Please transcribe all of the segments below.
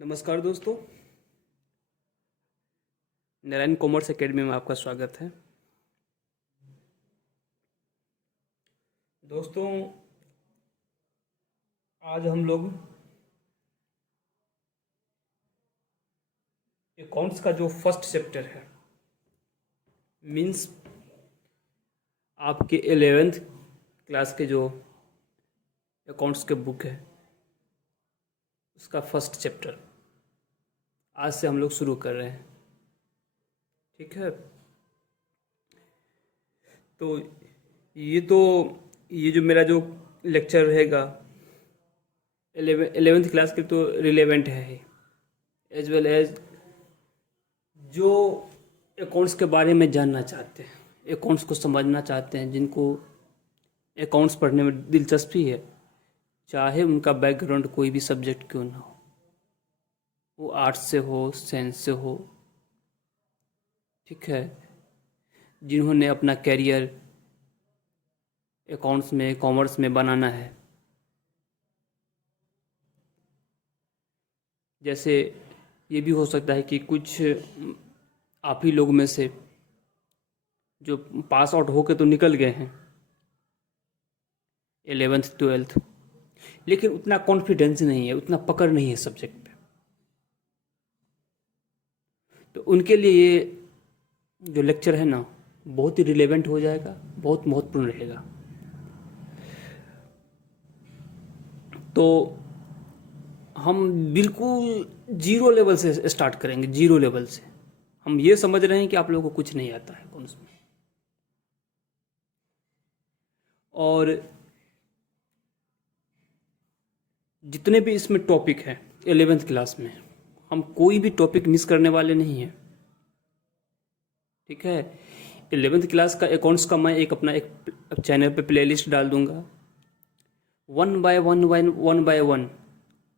नमस्कार दोस्तों। Narayan commerce academy में आपका स्वागत है। दोस्तों, आज हम लोग अकाउंट्स का जो फर्स्ट चैप्टर है, मीन्स आपके 11th क्लास के जो अकाउंट्स के बुक है उसका फर्स्ट चैप्टर आज से हम लोग शुरू कर रहे हैं। ठीक है, तो ये जो मेरा जो लेक्चर रहेगा 11th क्लास के तो रिलेवेंट है, एज वेल एज जो अकाउंट्स के बारे में जानना चाहते हैं, अकाउंट्स को समझना चाहते हैं, जिनको अकाउंट्स पढ़ने में दिलचस्पी है, चाहे उनका बैकग्राउंड कोई भी सब्जेक्ट क्यों ना हो, वो आर्ट्स से हो, साइंस से हो। ठीक है, जिन्होंने अपना कैरियर अकाउंट्स में, कॉमर्स में बनाना है। जैसे ये भी हो सकता है कि कुछ आप ही लोग में से जो पास आउट होके तो निकल गए हैं 11th 12th, लेकिन उतना कॉन्फिडेंस नहीं है, उतना पकड़ नहीं है सब्जेक्ट पे, तो उनके लिए ये जो लेक्चर है ना बहुत ही रिलेवेंट हो जाएगा, बहुत महत्वपूर्ण रहेगा। तो हम बिल्कुल जीरो लेवल से स्टार्ट करेंगे, जीरो लेवल से। हम ये समझ रहे हैं कि आप लोगों को कुछ नहीं आता है कौन उसमें, और जितने भी इसमें टॉपिक है 11th क्लास में, हम कोई भी टॉपिक मिस करने वाले नहीं हैं। ठीक है, 11th क्लास का अकाउंट्स का मैं एक चैनल पे प्लेलिस्ट डाल दूंगा, वन बाय वन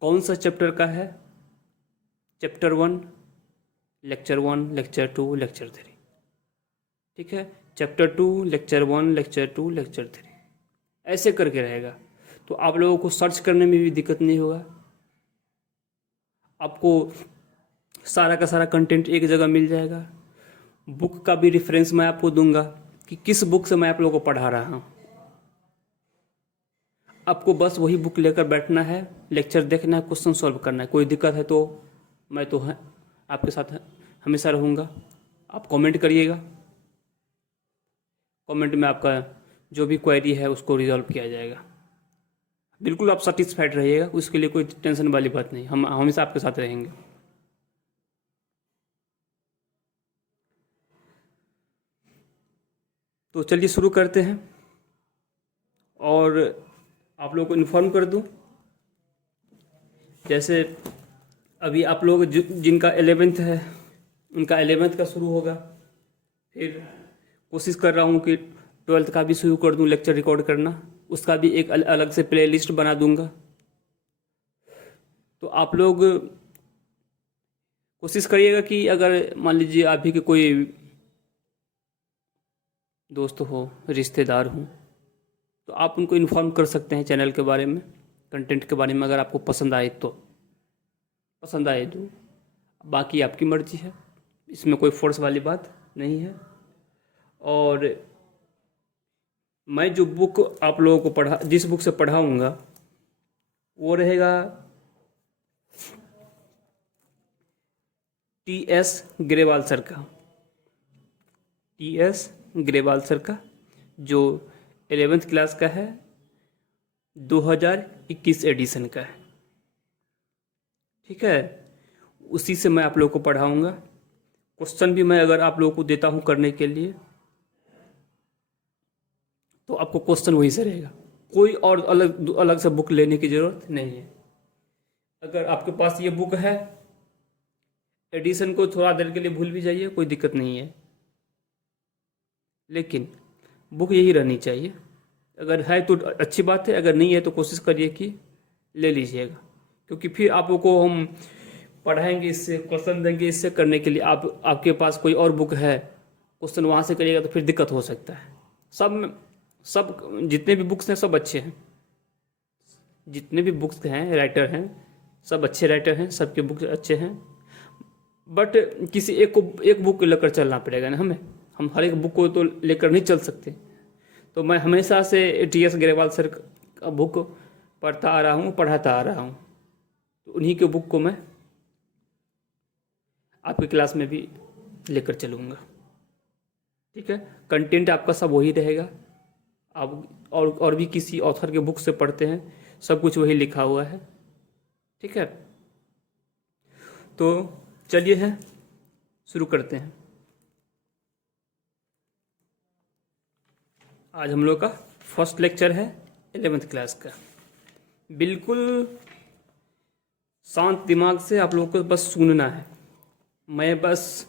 कौन सा चैप्टर का है, चैप्टर 1, लेक्चर 1, लेक्चर 2, लेक्चर 3। ठीक है, चैप्टर 2, लेक्चर 1, लेक्चर 2, लेक्चर 3, ऐसे करके रहेगा। तो आप लोगों को सर्च करने में भी दिक्कत नहीं होगा, आपको सारा का सारा कंटेंट एक जगह मिल जाएगा। बुक का भी रेफरेंस मैं आपको दूंगा कि किस बुक से मैं आप लोगों को पढ़ा रहा हूँ। आपको बस वही बुक लेकर बैठना है, लेक्चर देखना है, क्वेश्चन सॉल्व करना है। कोई दिक्कत है तो मैं तो है आपके साथ हमेशा रहूँगा। आप कमेंट करिएगा, कमेंट में आपका जो भी क्वेरी है उसको रिजॉल्व किया जाएगा। बिल्कुल आप सेटिस्फाइड रहिएगा, उसके लिए कोई टेंशन वाली बात नहीं, हम हमेशा आपके साथ रहेंगे। तो चलिए शुरू करते हैं, और आप लोगों को इन्फॉर्म कर दूं, जैसे अभी आप लोग जिनका 11th है उनका 11th का शुरू होगा, फिर कोशिश कर रहा हूँ कि 12th का भी शुरू कर दूँ लेक्चर रिकॉर्ड करना, उसका भी एक अलग से प्लेलिस्ट बना दूंगा। तो आप लोग कोशिश करिएगा कि अगर मान लीजिए आप ही के कोई दोस्त हो, रिश्तेदार हो, तो आप उनको इन्फॉर्म कर सकते हैं चैनल के बारे में, कंटेंट के बारे में। अगर आपको पसंद आए तो बाकी आपकी मर्जी है, इसमें कोई फोर्स वाली बात नहीं है। और मैं जो बुक आप लोगों को जिस बुक से पढ़ाऊँगा वो रहेगा TS ग्रेवाल सर का, TS ग्रेवाल सर का जो 11th क्लास का है, 2021 एडिशन का है। ठीक है, उसी से मैं आप लोगों को पढ़ाऊँगा। क्वेश्चन भी मैं अगर आप लोगों को देता हूँ करने के लिए, तो आपको क्वेश्चन वहीं से रहेगा, कोई और अलग से बुक लेने की ज़रूरत नहीं है। अगर आपके पास ये बुक है, एडिशन को थोड़ा देर के लिए भूल भी जाइए, कोई दिक्कत नहीं है, लेकिन बुक यही रहनी चाहिए। अगर है तो अच्छी बात है, अगर नहीं है तो कोशिश करिए कि ले लीजिएगा, क्योंकि फिर आपको हम पढ़ाएंगे, इससे क्वेश्चन देंगे, इससे करने के लिए आपके पास कोई और बुक है, क्वेश्चन वहाँ से करिएगा तो फिर दिक्कत हो सकता है। सब जितने भी बुक्स हैं सब अच्छे हैं, जितने भी बुक्स हैं, राइटर हैं सब अच्छे राइटर हैं, सबके बुक अच्छे हैं, बट किसी एक बुक लेकर चलना पड़ेगा ना हमें। हम हर एक बुक को तो लेकर नहीं चल सकते। तो मैं हमेशा से टी एस ग्रेवाल सर का बुक पढ़ता आ रहा हूँ, पढ़ाता आ रहा हूँ, तो उन्हीं के बुक को मैं आपकी क्लास में भी लेकर चलूँगा। ठीक है, कंटेंट आपका सब वही रहेगा। आप और भी किसी ऑथर के बुक से पढ़ते हैं, सब कुछ वही लिखा हुआ है। ठीक है, तो चलिए है शुरू करते हैं। आज हम लोग का फर्स्ट लेक्चर है 11th क्लास का। बिल्कुल शांत दिमाग से आप लोगों को बस सुनना है। मैं बस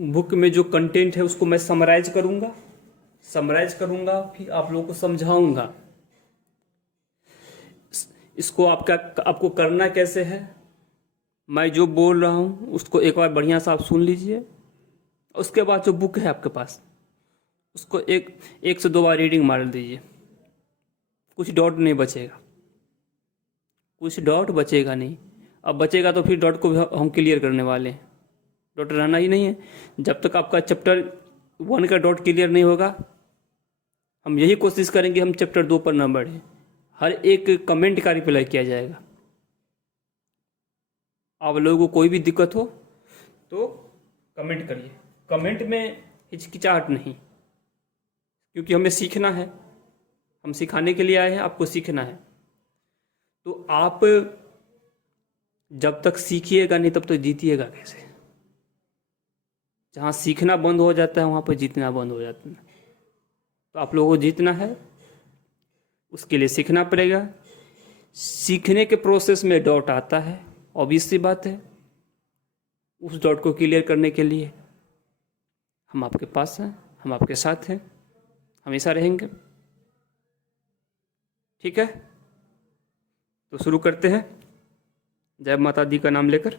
बुक में जो कंटेंट है उसको मैं समराइज करूँगा, फिर आप लोगों को समझाऊँगा। इसको आपको करना कैसे है, मैं जो बोल रहा हूँ उसको एक बार बढ़िया से आप सुन लीजिए। उसके बाद जो बुक है आपके पास उसको एक से दो बार रीडिंग मार दीजिए। कुछ डॉट नहीं बचेगा, कुछ डॉट बचेगा नहीं। अब बचेगा तो फिर डॉट को भी हम क्लियर करने वाले हैं। डॉट रहना ही नहीं है। जब तक आपका चैप्टर 1 का डॉट क्लियर नहीं होगा, हम यही कोशिश करेंगे हम चैप्टर 2 पर ना बढ़े। हर एक कमेंट का रिप्लाई किया जाएगा। आप लोगों को कोई भी दिक्कत हो तो कमेंट करिए। कमेंट में हिचकिचाहट नहीं, क्योंकि हमें सीखना है। हम सिखाने के लिए आए हैं, आपको सीखना है। तो आप जब तक सीखिएगा नहीं तब तक जीतिएगा कैसे। जहाँ सीखना बंद हो जाता है वहाँ पर जीतना बंद हो जाता है। तो आप लोगों को जीतना है, उसके लिए सीखना पड़ेगा। सीखने के प्रोसेस में डॉट आता है, ऑब्वियस सी बात है। उस डॉट को क्लियर करने के लिए हम आपके पास हैं, हम आपके साथ हैं, हमेशा रहेंगे। ठीक है, तो शुरू करते हैं जय माता दी का नाम लेकर।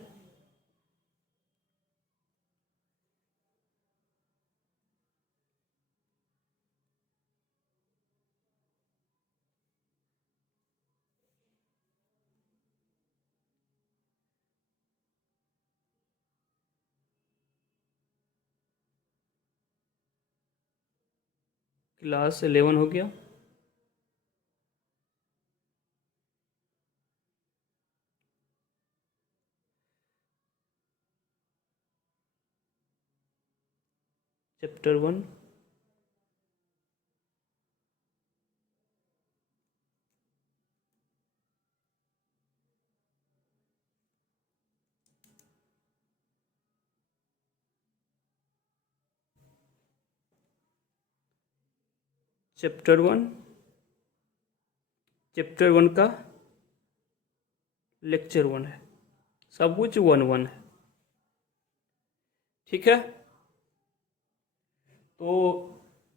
क्लास 11 हो गया। चैप्टर 1 चैप्टर 1 का लेक्चर 1 है। सब कुछ 1 है। ठीक है, तो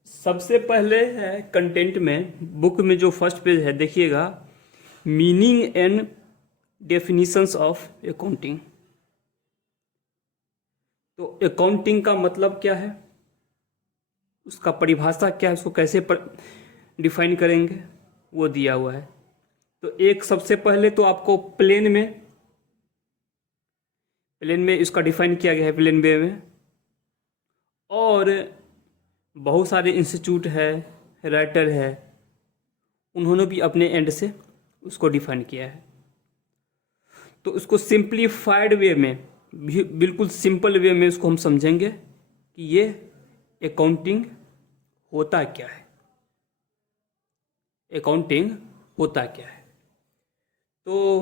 सबसे पहले है कंटेंट में, बुक में जो फर्स्ट पेज है देखिएगा, meaning and definitions of accounting. तो अकाउंटिंग का मतलब क्या है, उसका परिभाषा क्या है, उसको कैसे डिफाइन करेंगे, वो दिया हुआ है। तो एक सबसे पहले तो आपको प्लेन में इसका डिफाइन किया गया है, प्लेन वे में। और बहुत सारे इंस्टीट्यूट है, राइटर है, उन्होंने भी अपने एंड से उसको डिफाइन किया है। तो उसको सिंप्लीफाइड वे में, बिल्कुल सिंपल वे में उसको हम समझेंगे कि ये अकाउंटिंग होता क्या है। अकाउंटिंग होता क्या है। तो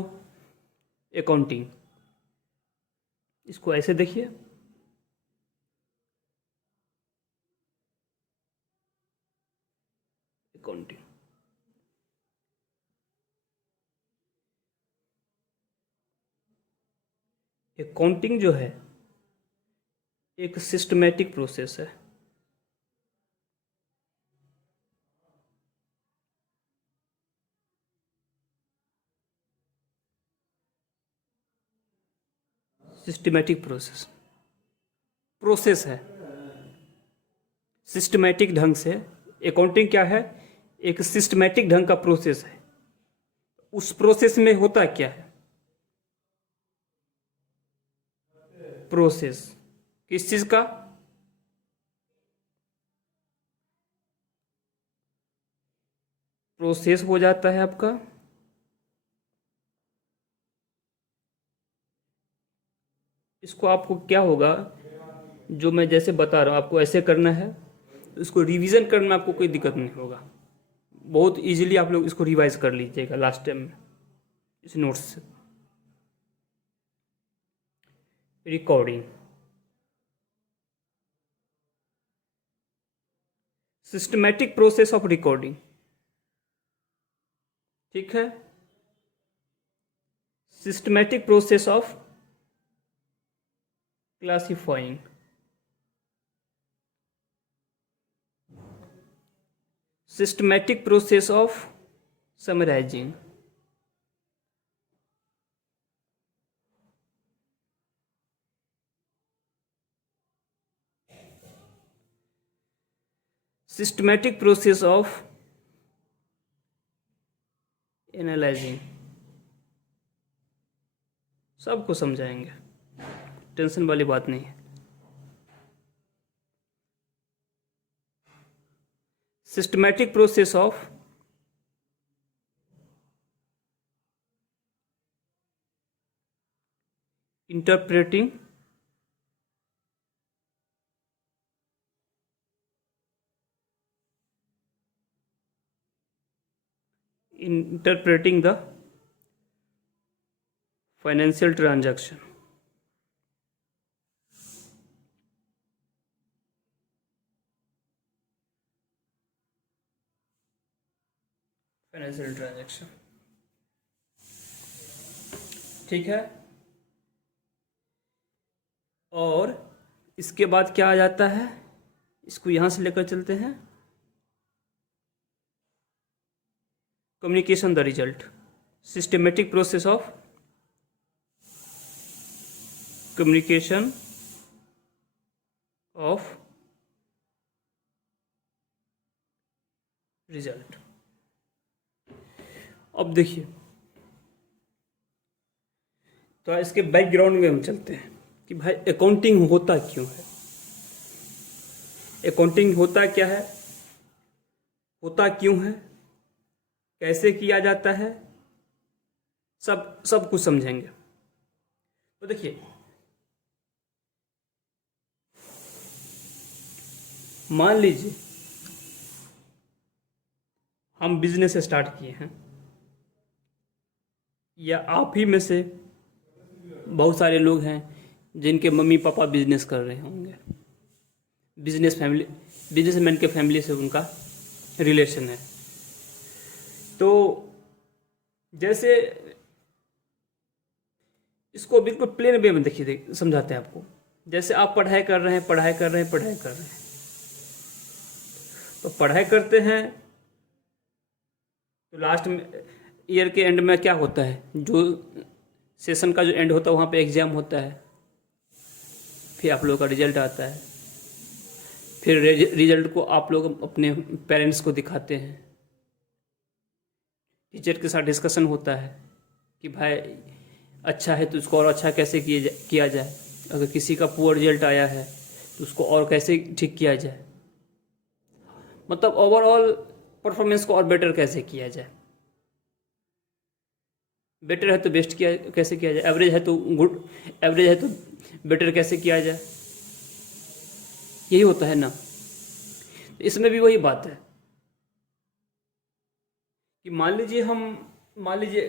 अकाउंटिंग, इसको ऐसे देखिए, अकाउंटिंग अकाउंटिंग जो है एक सिस्टमैटिक प्रोसेस है। सिस्टमैटिक प्रोसेस है, सिस्टमैटिक ढंग से। अकाउंटिंग क्या है, एक सिस्टमैटिक ढंग का प्रोसेस है। उस प्रोसेस में होता क्या है, प्रोसेस, किस चीज का? प्रोसेस हो जाता है आपका इसको आपको क्या होगा, जो मैं जैसे बता रहा हूँ आपको ऐसे करना है, इसको रिवीजन करने में आपको कोई दिक्कत नहीं होगा। बहुत इजीली आप लोग इसको रिवाइज कर लीजिएगा लास्ट टाइम में इस नोट्स से। Recording, systematic process of recording, ठीक है। Systematic process of classifying, systematic process of summarising, systematic process of analysing, सबको समझाएंगे, टेंशन वाली बात नहीं है। Systematic process of interpreting the financial transaction, financial transaction, ठीक है। और इसके बाद क्या आ जाता है, इसको यहां से लेकर चलते हैं, communication the result, systematic process of communication of result. अब देखिए, तो इसके बैकग्राउंड में हम चलते हैं कि भाई अकाउंटिंग होता क्यों है, अकाउंटिंग होता क्या है, होता क्यों है, कैसे किया जाता है, सब कुछ समझेंगे। तो देखिए, मान लीजिए हम बिजनेस स्टार्ट किए हैं, या आप ही में से बहुत सारे लोग हैं जिनके मम्मी पापा बिजनेस कर रहे होंगे, बिजनेसमैन के फैमिली से उनका रिलेशन है। तो जैसे इसको बिल्कुल प्लेन वे में देखिए, समझाते हैं आपको। जैसे आप पढ़ाई कर रहे हैं, तो पढ़ाई करते हैं, तो लास्ट में ईयर के एंड में क्या होता है, जो सेशन का जो एंड होता है वहाँ पे एग्ज़ाम होता है, फिर आप लोगों का रिजल्ट आता है, फिर रिजल्ट को आप लोग अपने पेरेंट्स को दिखाते हैं, टीचर के साथ डिस्कशन होता है कि भाई अच्छा है तो उसको और अच्छा कैसे किया जाए, अगर किसी का पुअर रिजल्ट आया है तो उसको और कैसे ठीक किया जाए, मतलब ओवरऑल परफॉर्मेंस को और बेटर कैसे किया जाए, बेटर है तो बेस्ट कैसे किया जाए, एवरेज है तो गुड, एवरेज है तो बेटर कैसे किया जाए, यही होता है ना। तो इसमें भी वही बात है कि मान लीजिए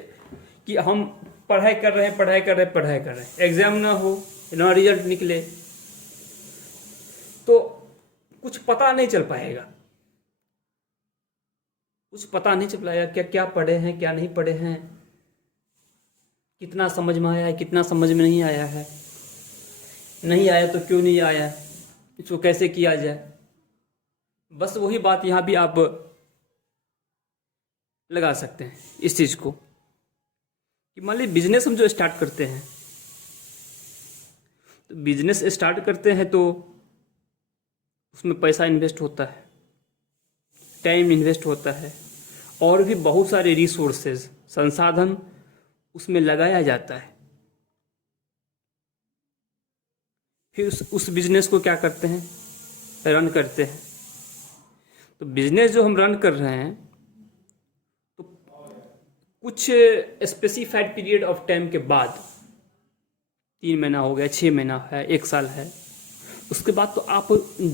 कि हम पढ़ाई कर रहे हैं, एग्जाम ना हो, ना रिजल्ट निकले, तो कुछ पता नहीं चल पाएगा, क्या क्या पढ़े हैं, क्या नहीं पढ़े हैं, कितना समझ में आया है, कितना समझ में नहीं आया है, नहीं आया तो क्यों नहीं आया, इसको कैसे किया जाए। बस वही बात यहाँ भी आप लगा सकते हैं इस चीज़ को कि मान लीजिए बिजनेस हम जो स्टार्ट करते हैं, तो बिजनेस स्टार्ट करते हैं तो उसमें पैसा इन्वेस्ट होता है, टाइम इन्वेस्ट होता है, और भी बहुत सारे रिसोर्सेज, संसाधन उसमें लगाया जाता है। फिर उस बिजनेस को क्या करते हैं, रन करते हैं। तो बिजनेस जो हम रन कर रहे हैं, तो कुछ स्पेसिफाइड पीरियड ऑफ टाइम के बाद, 3 महीना हो गया, 6 महीना है, 1 साल है, उसके बाद तो आप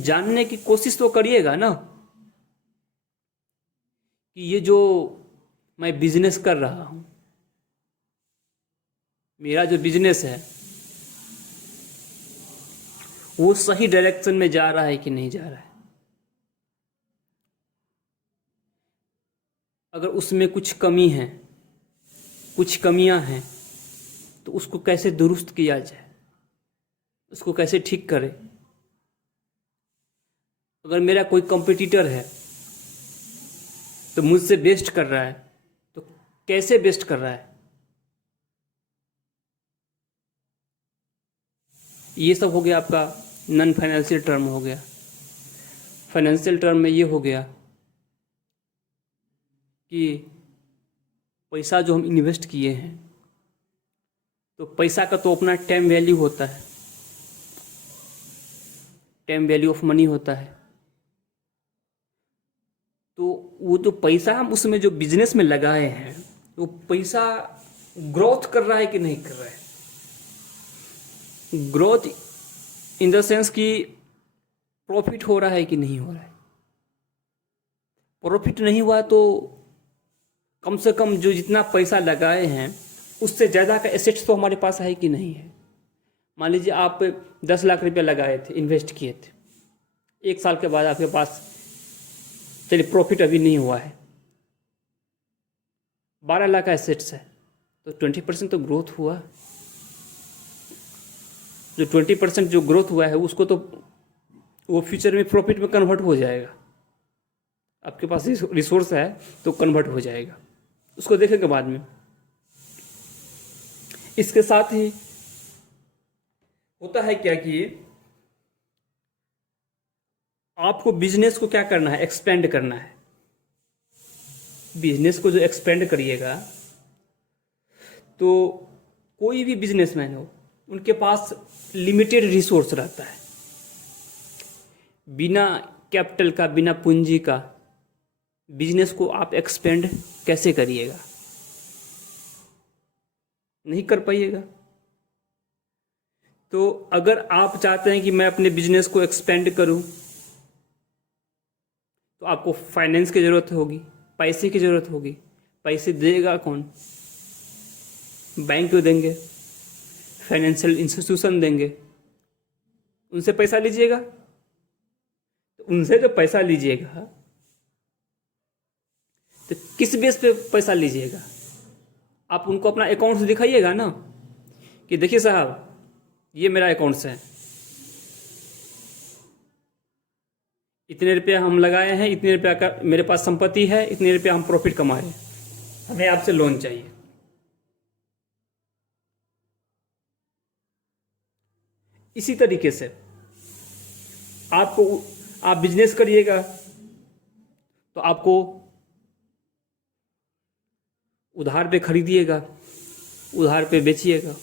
जानने की कोशिश तो करिएगा ना कि ये जो मैं बिजनेस कर रहा हूँ, मेरा जो बिजनेस है वो सही डायरेक्शन में जा रहा है कि नहीं जा रहा है। अगर उसमें कुछ कमी है, कुछ कमियां हैं, तो उसको कैसे दुरुस्त किया जाए, उसको कैसे ठीक करें। अगर मेरा कोई कंपटीटर है तो मुझसे बेस्ट कर रहा है, तो कैसे बेस्ट कर रहा है, ये सब हो गया आपका नॉन फाइनेंशियल टर्म हो गया। फाइनेंशियल टर्म में ये हो गया कि पैसा जो हम इन्वेस्ट किए हैं, तो पैसा का तो अपना टाइम वैल्यू होता है, टाइम वैल्यू ऑफ मनी होता है। तो वो जो पैसा हम उसमें जो बिजनेस में लगाए हैं, वो पैसा ग्रोथ कर रहा है कि नहीं कर रहा है। ग्रोथ इन द सेंस कि प्रॉफिट हो रहा है कि नहीं हो रहा है। प्रॉफिट नहीं हुआ तो कम से कम जो जितना पैसा लगाए हैं उससे ज़्यादा का एसेट्स तो हमारे पास है कि नहीं है। मान लीजिए आप 10 लाख रुपया लगाए थे, इन्वेस्ट किए थे, 1 साल के बाद आपके पास, चलिए प्रॉफिट अभी नहीं हुआ है, 12 लाख का एसेट्स है, तो 20% तो ग्रोथ हुआ। जो 20% जो ग्रोथ हुआ है उसको तो वो फ्यूचर में प्रॉफिट में कन्वर्ट हो जाएगा। आपके पास रिसोर्स है तो कन्वर्ट हो जाएगा, उसको देखेंगे बाद में। इसके साथ ही होता है क्या कि आपको बिजनेस को क्या करना है, एक्सपेंड करना है। बिजनेस को जो एक्सपेंड करिएगा, तो कोई भी बिजनेसमैन हो उनके पास लिमिटेड रिसोर्स रहता है। बिना कैपिटल का, बिना पूंजी का बिजनेस को आप एक्सपेंड कैसे करिएगा, नहीं कर पाइएगा। तो अगर आप चाहते हैं कि मैं अपने बिजनेस को एक्सपेंड करूं, तो आपको फाइनेंस की ज़रूरत होगी, पैसे की ज़रूरत होगी। पैसे देगा कौन, बैंक देंगे, फाइनेंशियल इंस्टीट्यूशन देंगे, उनसे पैसा लीजिएगा। तो उनसे जो पैसा लीजिएगा, तो किस बेस पे पैसा लीजिएगा। आप उनको अपना अकाउंट्स दिखाइएगा ना कि देखिए साहब ये मेरा अकाउंट्स है, इतने रुपया हम लगाए हैं, इतने रुपया का मेरे पास संपत्ति है, इतने रुपया हम प्रॉफिट कमाए हैं, हमें आपसे लोन चाहिए। इसी तरीके से आप बिजनेस करिएगा तो आपको उधार पे खरीदिएगा, उधार पे बेचिएगा।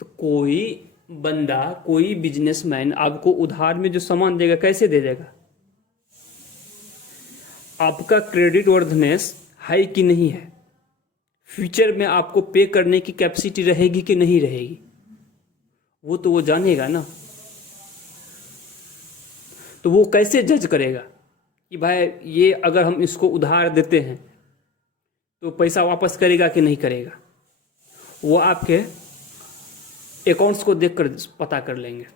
तो कोई बंदा, कोई बिजनेसमैन आपको उधार में जो सामान देगा कैसे दे देगा। आपका क्रेडिट वर्दनेस है कि नहीं है, फ्यूचर में आपको पे करने की कैपेसिटी रहेगी कि नहीं रहेगी, वो तो वो जानेगा ना। तो वो कैसे जज करेगा कि भाई ये अगर हम इसको उधार देते हैं तो पैसा वापस करेगा कि नहीं करेगा। वो आपके अकाउंट्स को देखकर पता कर लेंगे,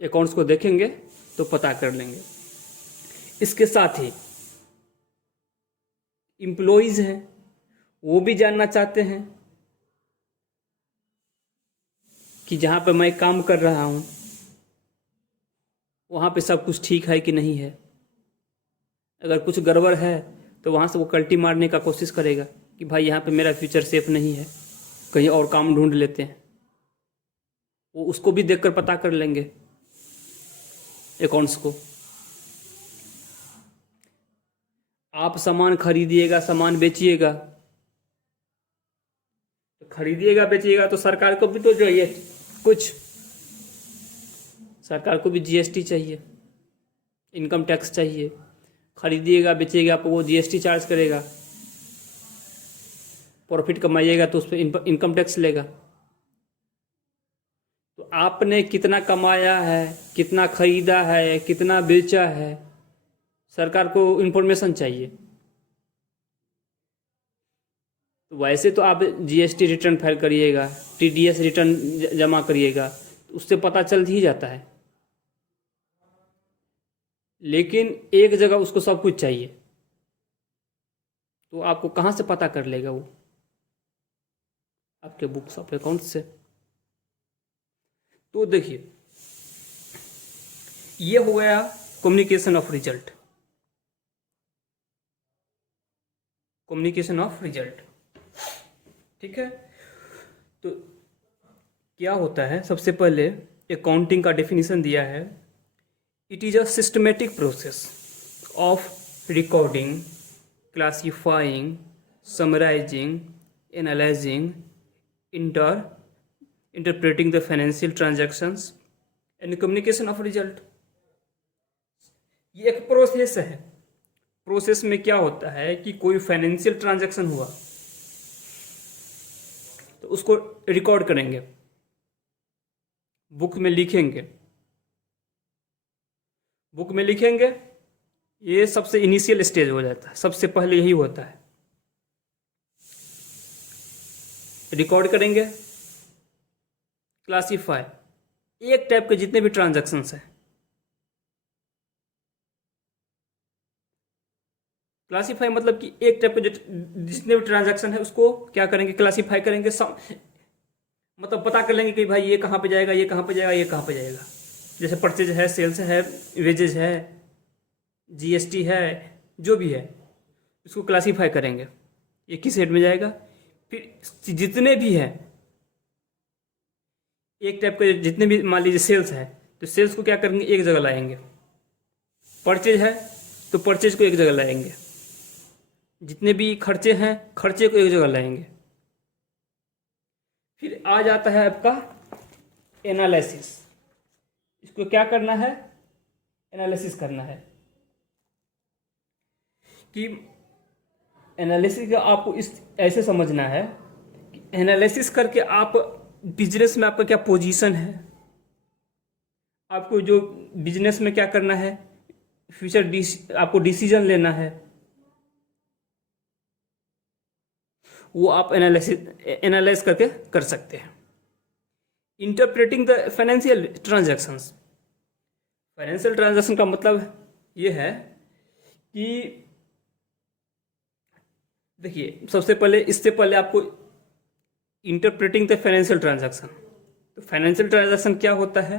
अकाउंट्स को देखेंगे तो पता कर लेंगे। इसके साथ ही एम्प्लॉइज हैं, वो भी जानना चाहते हैं कि जहाँ पर मैं काम कर रहा हूँ वहाँ पे सब कुछ ठीक है कि नहीं है। अगर कुछ गड़बड़ है तो वहाँ से वो कल्टी मारने का कोशिश करेगा कि भाई यहाँ पे मेरा फ्यूचर सेफ नहीं है, कहीं और काम ढूंढ लेते हैं। वो उसको भी देखकर पता कर लेंगे अकाउंट्स को। आप सामान खरीदिएगा, सामान बेचिएगा, तो खरीदिएगा बेचिएगा तो सरकार को भी तो जो ये कुछ। सरकार को भी जीएसटी चाहिए, इनकम टैक्स चाहिए। खरीदिएगा बेचिएगा आपको वो जीएसटी चार्ज करेगा, प्रॉफिट कमाइएगा तो उस पर इनकम टैक्स लेगा। तो आपने कितना कमाया है, कितना खरीदा है, कितना बेचा है, सरकार को इन्फॉर्मेशन चाहिए। तो वैसे तो आप जीएसटी रिटर्न फाइल करिएगा, टीडीएस रिटर्न जमा करिएगा, तो उससे पता चल ही जाता है। लेकिन एक जगह उसको सब कुछ चाहिए, तो आपको कहाँ से पता कर लेगा वो? आपके बुक्स ऑफ अकाउंट से। तो देखिए, ये हो गया communication of result. Communication of result, ठीक है। तो क्या होता है, सबसे पहले अकाउंटिंग का डेफिनेशन दिया है। It is a systematic process of recording, classifying, summarising, analysing, interpreting the financial transactions and communication of result। ये एक प्रोसेस है। प्रोसेस में क्या होता है कि कोई फाइनेंशियल ट्रांजैक्शन हुआ तो उसको रिकॉर्ड करेंगे, बुक में लिखेंगे। बुक में लिखेंगे, ये सबसे इनिशियल स्टेज हो जाता है, सबसे पहले यही होता है। रिकॉर्ड करेंगे, क्लासीफाई, एक टाइप के जितने भी ट्रांजैक्शंस हैं, क्लासीफाई मतलब कि एक टाइप के जितने भी ट्रांजैक्शन है उसको क्या करेंगे, क्लासीफाई करेंगे। मतलब पता कर लेंगे कि भाई ये कहाँ पे जाएगा, ये कहाँ पे जाएगा, ये कहाँ पे जाएगा। जैसे परचेज है, सेल्स है, वेजेज है, जीएसटी है, जो भी है उसको क्लासीफाई करेंगे, ये किस हेड में जाएगा। फिर जितने भी हैं एक टाइप के, जितने भी मान लीजिए सेल्स है तो सेल्स को क्या करेंगे, एक जगह लाएंगे। परचेज है तो परचेज को एक जगह लाएंगे। जितने भी खर्चे हैं खर्चे को एक जगह लाएंगे। फिर आ जाता है आपका एनालिसिस। इसको क्या करना है, एनालिसिस करना है। कि एनालिसिस आपको इस ऐसे समझना है कि एनालिसिस करके आप बिजनेस में आपका क्या पोजीशन है, आपको जो बिजनेस में क्या करना है, फ्यूचर आपको डिसीजन लेना है, वो आप एनालाइज करके कर सकते हैं। Interpreting the financial transactions. Financial transaction का मतलब ये है कि देखिए, सबसे पहले इससे पहले आपको इंटरप्रेटिंग द फाइनेंशियल ट्रांजैक्शन। तो फाइनेंशियल ट्रांजैक्शन क्या होता है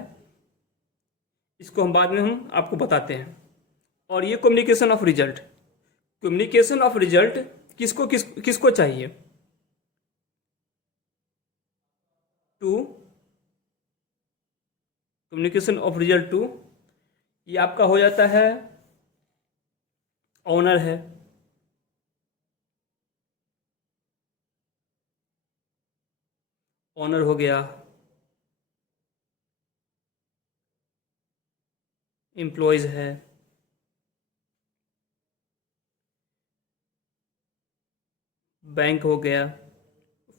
इसको हम बाद में हम आपको बताते हैं। और ये communication of result. Communication of result किसको चाहिए, to communication of result to, ये आपका हो जाता है ऑनर है, ऑनर हो गया, एम्प्लॉयज है, बैंक हो गया,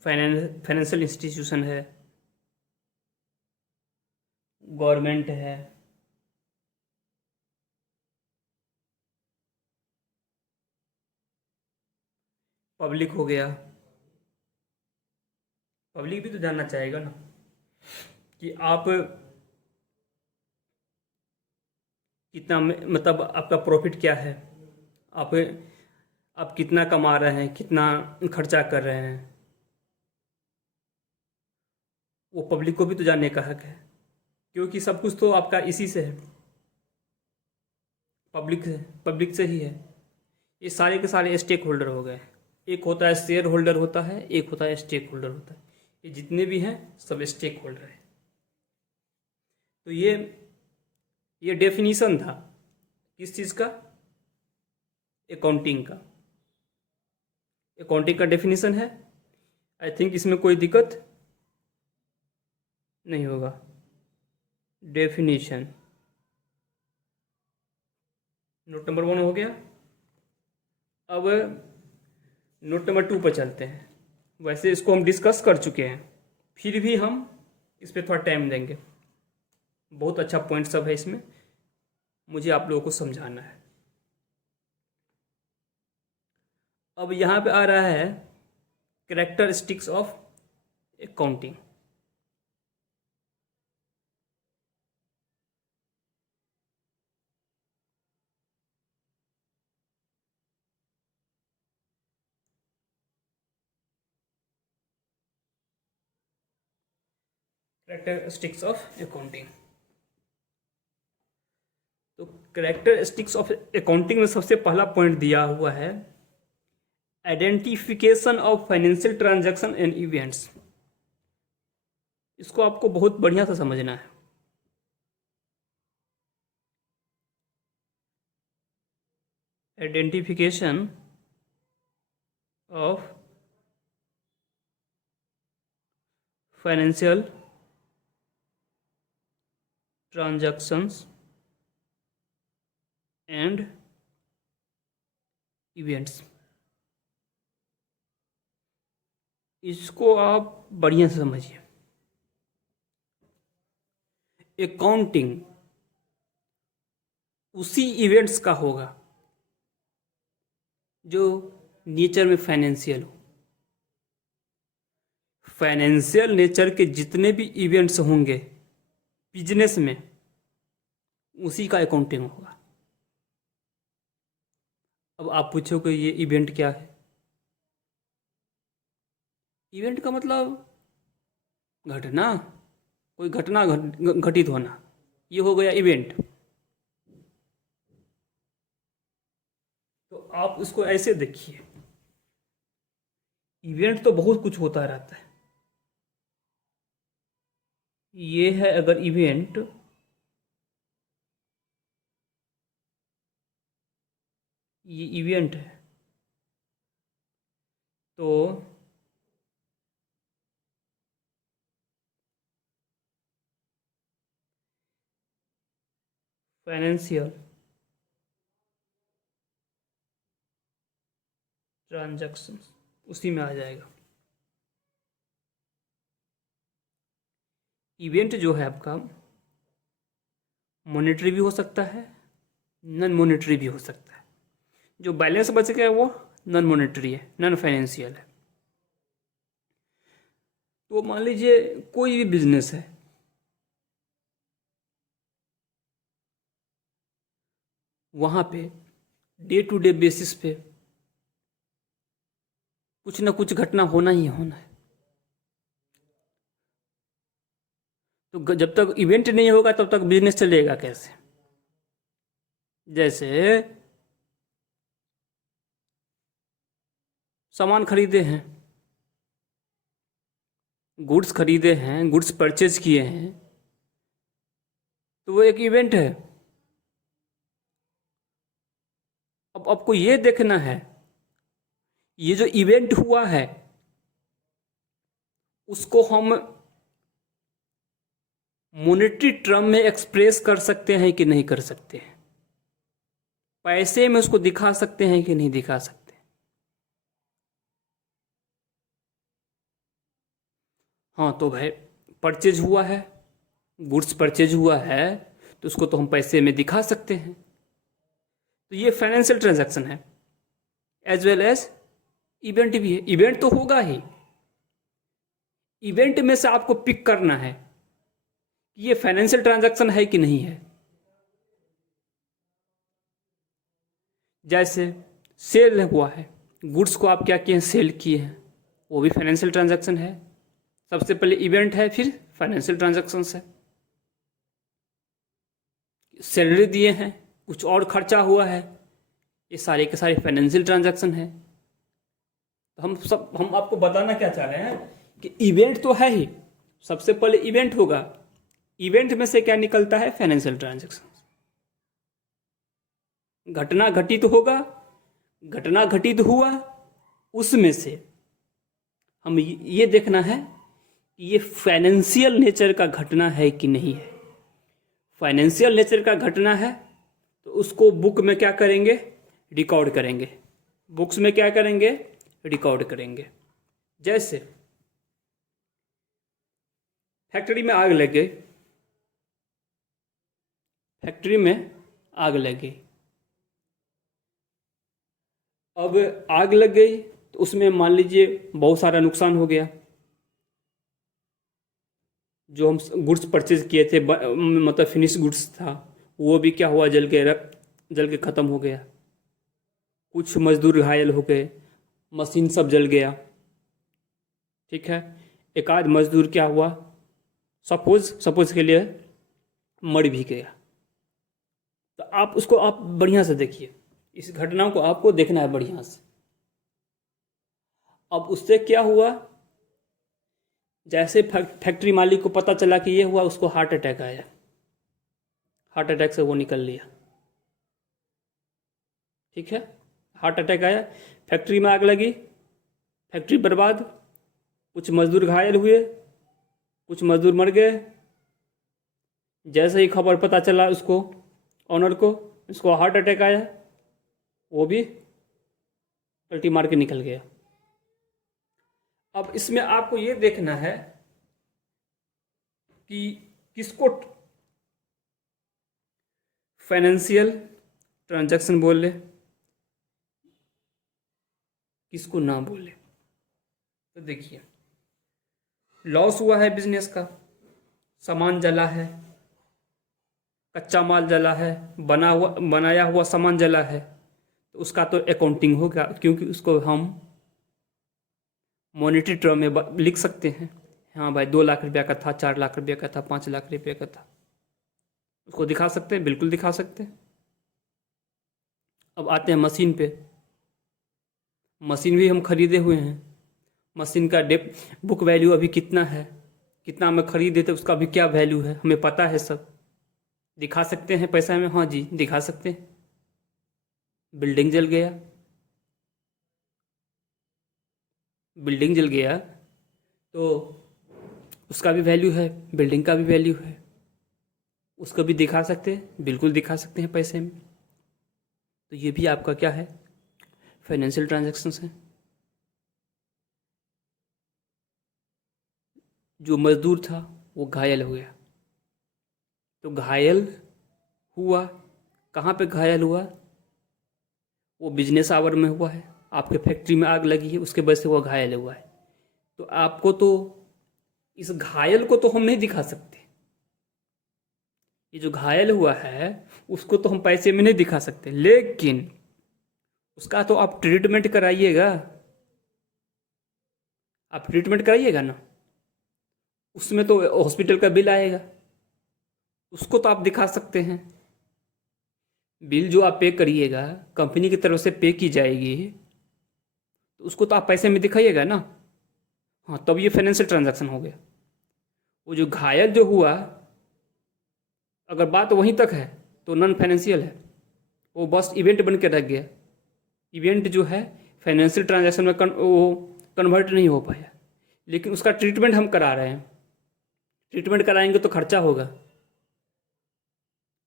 फाइनेंशियल इंस्टीट्यूशन है, गवर्नमेंट है, पब्लिक हो गया। पब्लिक भी तो जानना चाहेगा ना कि आप कितना, मतलब आपका प्रॉफिट क्या है, आप कितना कमा रहे हैं, कितना खर्चा कर रहे हैं, वो पब्लिक को भी तो जानने का हक है। क्योंकि सब कुछ तो आपका इसी से है, पब्लिक से ही है। ये सारे के सारे स्टेक होल्डर हो गए। एक होता है शेयर होल्डर होता है, एक होता है स्टेक होल्डर होता है। ये जितने भी हैं सब स्टेक होल्डर है। तो ये डेफिनीशन था किस चीज़ का, अकाउंटिंग का। अकाउंटिंग का डेफिनीशन है। आई थिंक इसमें कोई दिक्कत नहीं होगा। डेफिनेशन नोट नंबर 1 हो गया। अब नोट नंबर 2 पर चलते हैं। वैसे इसको हम डिस्कस कर चुके हैं, फिर भी हम इस पर थोड़ा टाइम देंगे। बहुत अच्छा पॉइंट सब है इसमें, मुझे आप लोगों को समझाना है। अब यहाँ पे आ रहा है characteristics of accounting. Characteristics of accounting. तो कैरेक्टरिस्टिक्स ऑफ अकाउंटिंग में सबसे पहला पॉइंट दिया हुआ है identification of financial transaction and events. इसको आपको बहुत बढ़िया से समझना है। Identification of financial transactions and events. इसको आप बढ़िया से समझिए। अकाउंटिंग उसी इवेंट्स का होगा जो नेचर में फाइनेंशियल हो। फाइनेंशियल नेचर के जितने भी इवेंट्स होंगे बिजनेस में, उसी का अकाउंटिंग होगा। अब आप पूछोगे ये इवेंट क्या है? इवेंट का मतलब घटना, कोई घटना घटित होना, ये हो गया इवेंट। तो आप इसको ऐसे देखिए, इवेंट तो बहुत कुछ होता रहता है। ये है अगर इवेंट, ये इवेंट है तो फाइनेंशियल ट्रांजैक्शन उसी में आ जाएगा। इवेंट जो है आपका मॉनेटरी भी हो सकता है, नॉन मॉनेटरी भी हो सकता है। जो बैलेंस बच गया वो नॉन मॉनेटरी है, नॉन फाइनेंशियल है। तो मान लीजिए कोई भी बिजनेस है, वहाँ पे डे टू डे बेसिस पे कुछ ना कुछ घटना होना ही होना है। तो जब तक इवेंट नहीं होगा तब तक बिजनेस चलेगा कैसे? जैसे सामान खरीदे हैं, गुड्स खरीदे हैं, गुड्स परचेज किए हैं, तो वो एक इवेंट है। अब आपको ये देखना है, ये जो इवेंट हुआ है उसको हम मॉनेटरी टर्म में एक्सप्रेस कर सकते हैं कि नहीं कर सकते हैं, पैसे में उसको दिखा सकते हैं कि नहीं दिखा सकते। हाँ, तो भाई परचेज हुआ है, गुड्स परचेज हुआ है, तो उसको तो हम पैसे में दिखा सकते हैं। तो ये फाइनेंशियल ट्रांजैक्शन है, एज वेल एज इवेंट भी है। इवेंट तो होगा ही, इवेंट में से आपको पिक करना है कि ये फाइनेंशियल ट्रांजैक्शन है कि नहीं है। जैसे सेल हुआ है, गुड्स को आप क्या किए हैं, सेल किए हैं, वो भी फाइनेंशियल ट्रांजैक्शन है। सबसे पहले इवेंट है, फिर फाइनेंशियल ट्रांजैक्शन है। सैलरी दिए हैं, कुछ और खर्चा हुआ है, ये सारे के सारे फाइनेंशियल ट्रांजैक्शन है। तो हम आपको बताना क्या चाह रहे हैं कि इवेंट तो है ही, सबसे पहले इवेंट होगा, इवेंट में से क्या निकलता है, फाइनेंशियल ट्रांजैक्शन। घटना घटित होगा, घटना घटित हुआ, उसमें से हम ये देखना है कि ये फाइनेंशियल नेचर का घटना है कि नहीं है। फाइनेंशियल नेचर का घटना है तो उसको बुक में क्या करेंगे, रिकॉर्ड करेंगे। बुक्स में क्या करेंगे, रिकॉर्ड करेंगे। जैसे फैक्ट्री में आग लग गई, फैक्ट्री में आग लग गई। अब आग लग गई तो उसमें मान लीजिए बहुत सारा नुकसान हो गया। जो हम गुड्स परचेज किए थे, मतलब फिनिश गुड्स था, वो भी क्या हुआ, जल के ख़त्म हो गया। कुछ मजदूर घायल हो गए, मशीन सब जल गया। ठीक है, एक आध मजदूर क्या हुआ, सपोज के लिए मर भी गया। तो आप उसको आप बढ़िया से देखिए, इस घटना को आपको देखना है बढ़िया से। अब उससे क्या हुआ, जैसे फैक्ट्री मालिक को पता चला कि ये हुआ, उसको हार्ट अटैक आया। हार्ट अटैक से वो निकल लिया। ठीक है, हार्ट अटैक आया, फैक्ट्री में आग लगी, फैक्ट्री बर्बाद, कुछ मजदूर घायल हुए, कुछ मजदूर मर गए। जैसे ही खबर पता चला उसको, ऑनर को, इसको हार्ट अटैक आया, वो भी पलटी मार के निकल गया। अब इसमें आपको ये देखना है कि किसको फाइनेंशियल ट्रांजैक्शन बोले, किसको ना बोले। तो देखिए, लॉस हुआ है बिजनेस का, सामान जला है, कच्चा माल जला है, बनाया हुआ सामान जला है, तो उसका तो अकाउंटिंग होगा, क्योंकि उसको हम मॉनेटरी टर्म में लिख सकते हैं। हाँ भाई, 2 लाख रुपया का था, 4 लाख रुपया का था, 5 लाख रुपया का था, उसको दिखा सकते हैं, बिल्कुल दिखा सकते हैं। अब आते हैं मशीन पे। मशीन भी हम खरीदे हुए हैं, मशीन का बुक वैल्यू अभी कितना है, कितना में खरीदे थे, उसका भी क्या वैल्यू है, हमें पता है सब। दिखा सकते हैं पैसा में, हाँ जी दिखा सकते हैं। बिल्डिंग जल गया, बिल्डिंग जल गया तो उसका भी वैल्यू है, बिल्डिंग का भी वैल्यू है, उसको भी दिखा सकते हैं, बिल्कुल दिखा सकते हैं पैसे में। तो ये भी आपका क्या है, फाइनेंशियल ट्रांजैक्शंस है। जो मजदूर था वो घायल हो गया, तो घायल हुआ, कहाँ पे घायल हुआ, वो बिजनेस आवर में हुआ है, आपके फैक्ट्री में आग लगी है, उसके वजह से वो घायल हुआ है। तो आपको तो इस घायल को तो हम नहीं दिखा सकते, ये जो घायल हुआ है उसको तो हम पैसे में नहीं दिखा सकते, लेकिन उसका तो आप ट्रीटमेंट कराइएगा, आप ट्रीटमेंट कराइएगा ना, उसमें तो हॉस्पिटल का बिल आएगा, उसको तो आप दिखा सकते हैं। बिल जो आप पे करिएगा, कंपनी की तरफ से पे की जाएगी, तो उसको तो आप पैसे में दिखाइएगा ना। हाँ, तब ये फाइनेंशियल ट्रांजैक्शन हो गया। वो जो घायल जो हुआ, अगर बात वहीं तक है तो नॉन फाइनेंशियल है, वो बस इवेंट बन के रह गया। इवेंट जो है फाइनेंशियल ट्रांजैक्शन में वो कन्वर्ट नहीं हो पाया, लेकिन उसका ट्रीटमेंट हम करा रहे हैं। ट्रीटमेंट कराएंगे तो खर्चा होगा,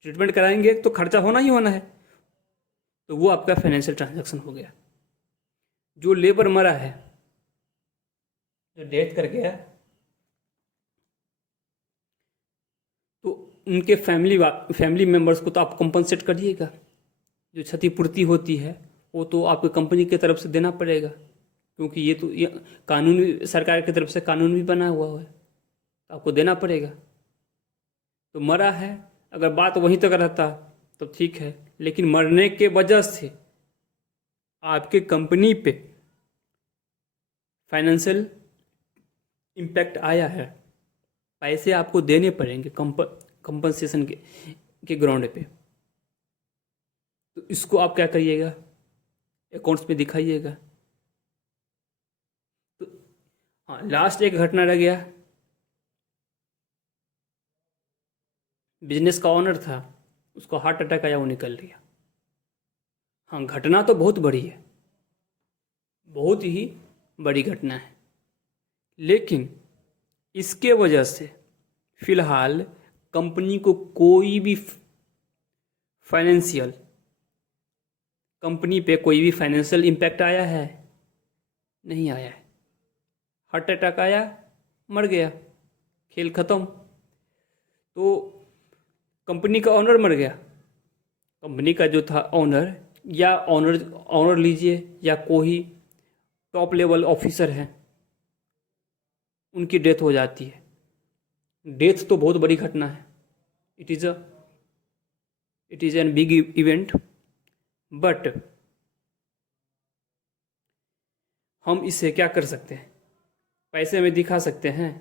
ट्रीटमेंट कराएंगे तो खर्चा होना ही होना है, तो वो आपका फाइनेंशियल ट्रांजैक्शन हो गया। जो लेबर मरा है, जो डेथ कर गया, तो उनके फैमिली मेम्बर्स को तो आप कंपनसेट करिएगा। जो क्षतिपूर्ति होती है वो तो आपको कंपनी की तरफ से देना पड़ेगा, क्योंकि ये कानून सरकार की तरफ से कानून भी बना हुआ है, तो आपको देना पड़ेगा। तो मरा है, अगर बात वहीं तक रहता तो ठीक है, लेकिन मरने के वजह से आपके कंपनी पे फाइनेंशियल इम्पैक्ट आया है, पैसे आपको देने पड़ेंगे कंपनसेशन के ग्राउंड पे। तो इसको आप क्या करिएगा, अकाउंट्स में दिखाइएगा। तो हाँ, लास्ट एक घटना रह गया, बिजनेस का ऑनर था, उसको हार्ट अटैक आया, वो निकल गया। हाँ, घटना तो बहुत बड़ी है, बहुत ही बड़ी घटना है, लेकिन इसके वजह से फिलहाल कंपनी को कोई भी फाइनेंशियल कंपनी पे कोई भी फाइनेंशियल इम्पैक्ट आया है? नहीं आया है। हार्ट अटैक आया, मर गया, खेल ख़त्म। तो कंपनी का ऑनर मर गया, कंपनी का जो था ऑनर, या ऑनर लीजिए या कोई टॉप लेवल ऑफिसर है, उनकी डेथ हो जाती है। डेथ तो बहुत बड़ी घटना है, it is an big event, but हम इसे क्या कर सकते हैं? पैसे में दिखा सकते हैं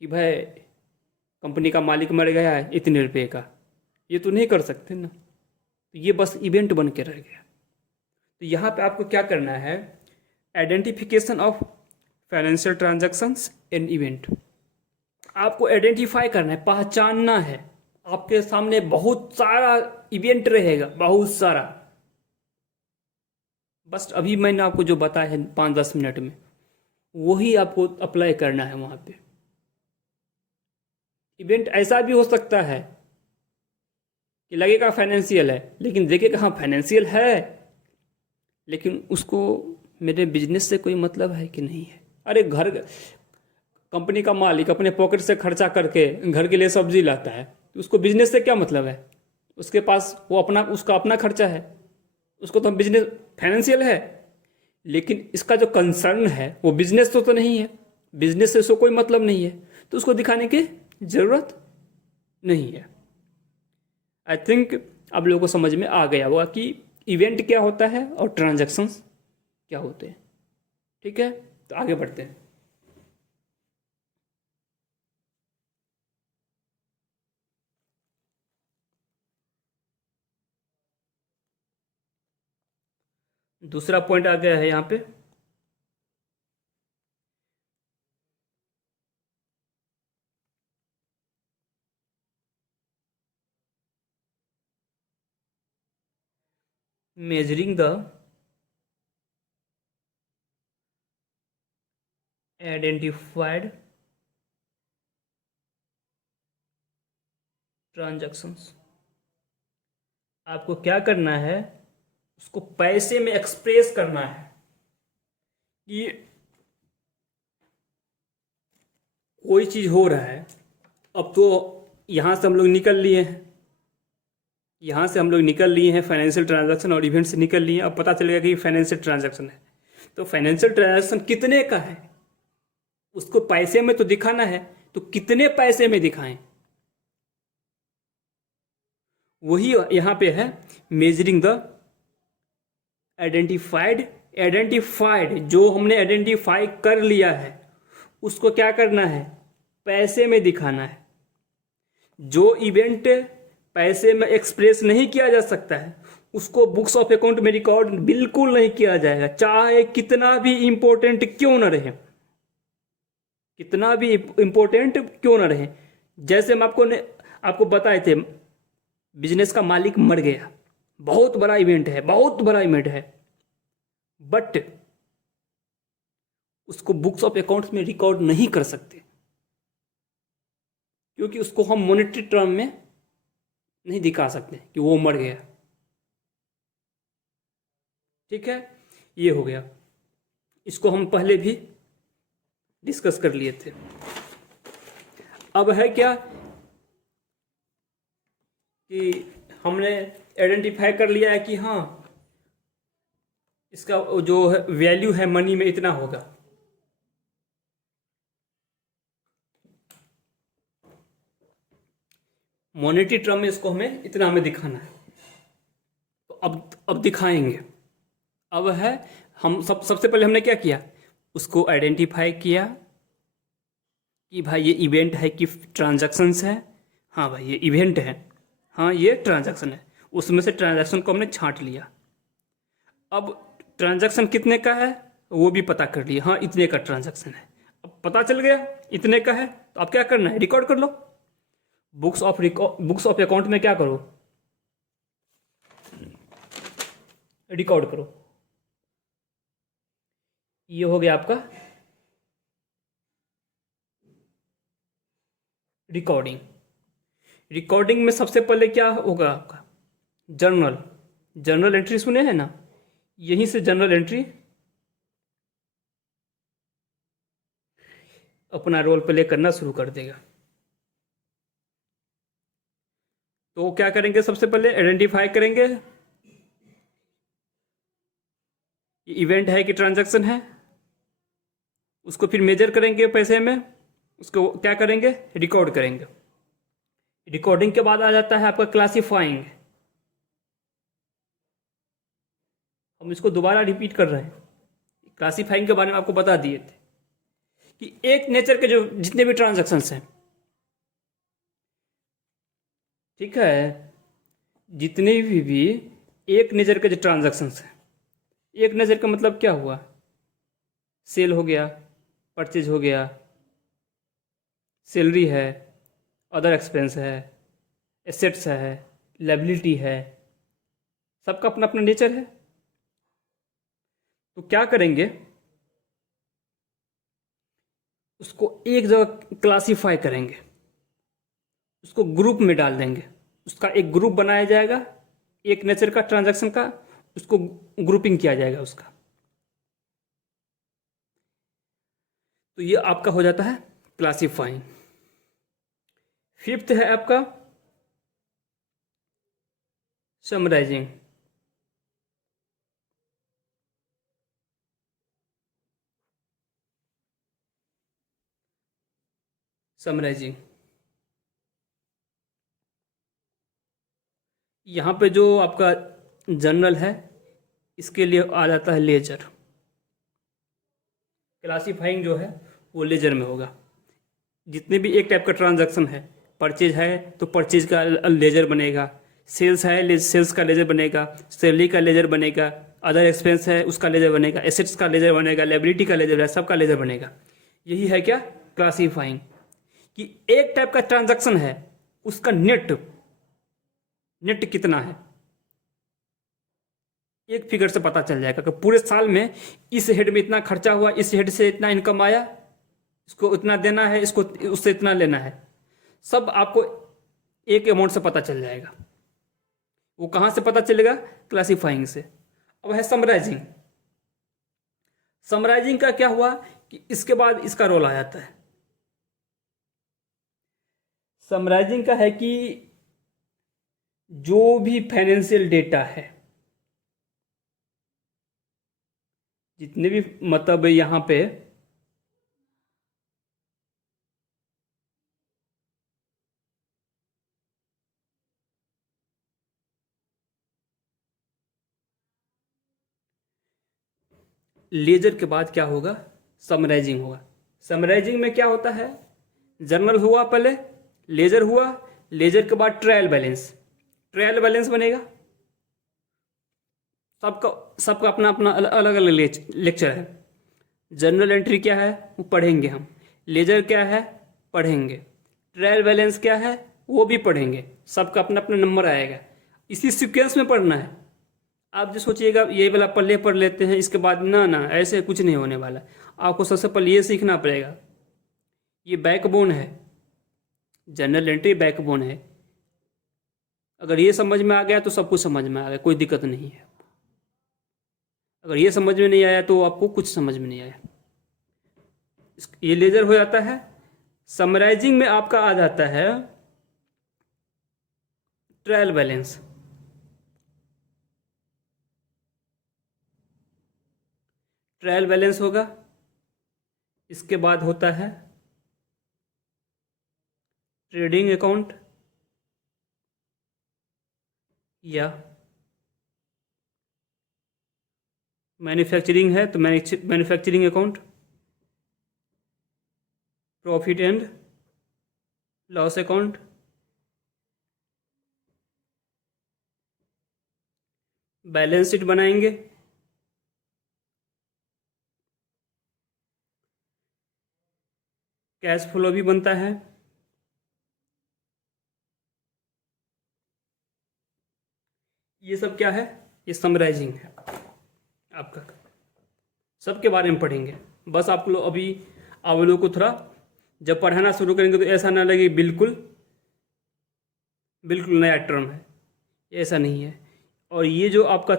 कि भाई कंपनी का मालिक मर गया है इतने रुपए का, ये तो नहीं कर सकते ना। तो ये बस इवेंट बन के रह गया। तो यहाँ पे आपको क्या करना है? Identification of financial transactions and event. आपको आइडेंटिफाई करना है, पहचानना है। आपके सामने बहुत सारा इवेंट रहेगा, बहुत सारा। बस अभी मैंने आपको जो बताया है 5-10 मिनट में, वही आपको अप्लाई करना है वहाँ पे। इवेंट ऐसा भी हो सकता है कि लगेगा फाइनेंशियल है, लेकिन देखिएगा हाँ फाइनेंशियल है, लेकिन उसको मेरे बिजनेस से कोई मतलब है कि नहीं है। अरे घर कंपनी का मालिक अपने पॉकेट से खर्चा करके घर के लिए सब्जी लाता है, तो उसको बिजनेस से क्या मतलब है? उसके पास वो उसका अपना खर्चा है, उसको तो बिजनेस फाइनेंशियल है, लेकिन इसका जो कंसर्न है वो बिजनेस तो नहीं है, बिजनेस से उसको कोई मतलब नहीं है, तो उसको दिखाने की ज़रूरत नहीं है। आई थिंक आप लोगों को समझ में आ गया होगा कि इवेंट क्या होता है और ट्रांजैक्शंस क्या होते हैं। ठीक है, तो आगे बढ़ते हैं। दूसरा पॉइंट आ गया है यहाँ पे, मेजरिंग द आइडेंटिफाइड ट्रांजैक्शंस। आपको क्या करना है? उसको पैसे में एक्सप्रेस करना है कि कोई चीज़ हो रहा है। अब तो यहाँ से हम लोग निकल लिए हैं, यहाँ से हम लोग निकल लिए हैं फाइनेंशियल ट्रांजैक्शन और इवेंट से निकल लिए हैं। अब पता चलेगा कि फाइनेंशियल ट्रांजैक्शन है, तो फाइनेंशियल ट्रांजैक्शन कितने का है उसको पैसे में तो दिखाना है, तो कितने पैसे में दिखाएं, वही यहाँ पे है मेजरिंग द आइडेंटिफाइड। जो हमने आइडेंटिफाई कर लिया है उसको क्या करना है? पैसे में दिखाना है। जो इवेंट पैसे में एक्सप्रेस नहीं किया जा सकता है उसको बुक्स ऑफ अकाउंट में रिकॉर्ड बिल्कुल नहीं किया जाएगा, चाहे कितना भी इंपॉर्टेंट क्यों ना रहे, कितना भी इंपॉर्टेंट क्यों ना रहे। जैसे हम आपको बताए थे, बिजनेस का मालिक मर गया, बहुत बड़ा इवेंट है, बहुत बड़ा इवेंट है, बट उसको बुक्स ऑफ अकाउंट्स में रिकॉर्ड नहीं कर सकते, क्योंकि उसको हम मॉनेटरी टर्म में नहीं दिखा सकते कि वो मर गया। ठीक है, ये हो गया। इसको हम पहले भी डिस्कस कर लिए थे। अब है क्या कि हमने आइडेंटिफाई कर लिया है कि हाँ इसका जो वैल्यू है मनी में इतना होगा। मॉनेटरी टर्म में इसको इतना हमें दिखाना है, तो अब दिखाएंगे। अब है हम सबसे पहले हमने क्या किया? उसको आइडेंटिफाई किया कि भाई ये इवेंट है कि ट्रांजैक्शंस है। हाँ भाई ये इवेंट है, हाँ ये ट्रांजैक्शन है। उसमें से ट्रांजैक्शन को हमने छांट लिया। अब ट्रांजैक्शन कितने का है वो भी पता कर लिया, हाँ इतने का ट्रांजैक्शन है। अब पता चल गया इतने का है, तो अब क्या करना है? रिकॉर्ड कर लो। बुक्स ऑफ अकाउंट में क्या करो? रिकॉर्ड करो। ये हो गया आपका रिकॉर्डिंग। रिकॉर्डिंग में सबसे पहले क्या होगा आपका? जर्नल। जर्नल एंट्री सुने हैं ना, यहीं से जर्नल एंट्री अपना रोल प्ले करना शुरू कर देगा। तो क्या करेंगे? सबसे पहले आइडेंटिफाई करेंगे ये इवेंट है कि ट्रांजैक्शन है, उसको फिर मेजर करेंगे पैसे में, उसको क्या करेंगे? रिकॉर्ड करेंगे। रिकॉर्डिंग के बाद आ जाता है आपका क्लासीफाइंग। हम इसको दोबारा रिपीट कर रहे हैं। क्लासीफाइंग के बारे में आपको बता दिए थे कि एक नेचर के जो जितने भी ट्रांजैक्शंस हैं, ठीक है, जितने भी एक नेचर के जो ट्रांजैक्शंस हैं, एक नेचर का मतलब क्या हुआ? सेल हो गया, परचेज हो गया, सैलरी है, अदर एक्सपेंस है, एसेट्स है, लायबिलिटी है, सबका अपना अपना नेचर है। तो क्या करेंगे? उसको एक जगह क्लासीफाई करेंगे, उसको ग्रुप में डाल देंगे। उसका एक ग्रुप बनाया जाएगा, एक नेचर का ट्रांजैक्शन का, उसको ग्रुपिंग किया जाएगा उसका। तो ये आपका हो जाता है क्लासीफाइंग। फिफ्थ है आपका समराइजिंग। समराइजिंग यहाँ पे जो आपका जर्नल है, इसके लिए आ जाता है लेजर। क्लासीफाइंग जो है वो लेजर में होगा। जितने भी एक टाइप का ट्रांजैक्शन है, परचेज है तो परचेज का लेजर बनेगा, सेल्स है सेल्स का लेजर बनेगा, सैलरी का लेजर बनेगा, अदर एक्सपेंस है उसका लेजर बनेगा, एसेट्स का लेजर बनेगा, लायबिलिटी का लेजर है, सबका लेजर बनेगा। यही है क्या? क्लासीफाइंग। कि एक टाइप का ट्रांजैक्शन है, उसका नेट कितना है, एक फिगर से पता चल जाएगा कि पूरे साल में इस हेड में इतना खर्चा हुआ, इस हेड से इतना इनकम आया, इसको इतना देना है, इसको उससे इतना लेना है, सब आपको एक अमाउंट से पता चल जाएगा। वो कहाँ से पता चलेगा? क्लासीफाइंग से। अब है समराइजिंग। समराइजिंग का क्या हुआ कि इसके बाद इसका रोल आ जाता है। समराइजिंग का है कि जो भी फाइनेंशियल डेटा है, जितने भी मतलब यहां पे लेजर के बाद क्या होगा? समराइजिंग होगा। समराइजिंग में क्या होता है? जर्नल हुआ पहले, लेजर हुआ, लेजर के बाद ट्रायल बैलेंस। ट्रायल बैलेंस बनेगा। सबका सबका अपना अपना अलग अलग लेक्चर है। जर्नल एंट्री क्या है वो पढ़ेंगे हम, लेजर क्या है पढ़ेंगे, ट्रायल बैलेंस क्या है वो भी पढ़ेंगे। सबका अपना अपना नंबर आएगा, इसी सीक्वेंस में पढ़ना है। आप जो सोचिएगा ये वाला पढ़ लेते हैं इसके बाद, ना ना, ऐसे कुछ नहीं होने वाला। आपको सबसे पहले ये सीखना पड़ेगा। ये बैकबोन है, जर्नल एंट्री बैकबोन है। अगर ये समझ में आ गया तो सब कुछ समझ में आ गया, कोई दिक्कत नहीं है। अगर ये समझ में नहीं आया तो आपको कुछ समझ में नहीं आया। ये लेजर हो जाता है। समराइजिंग में आपका आ जाता है ट्रायल बैलेंस। ट्रायल बैलेंस होगा, इसके बाद होता है ट्रेडिंग अकाउंट या मैन्युफैक्चरिंग है तो manufacturing account, profit and loss account, balance sheet बनाएंगे, कैश फ्लो भी बनता है, ये सब क्या है? ये समराइजिंग है आपका। सबके बारे में पढ़ेंगे, बस आप लोग अभी आप लोग को थोड़ा जब पढ़ाना शुरू करेंगे तो ऐसा ना लगे बिल्कुल बिल्कुल नया टर्म है, ऐसा नहीं है। और ये जो आपका